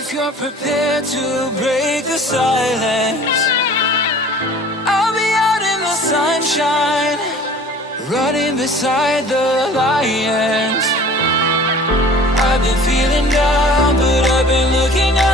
If you're prepared to break the silence, I'll be out in the sunshine, running beside the lions. I've been feeling down, but I've been looking up.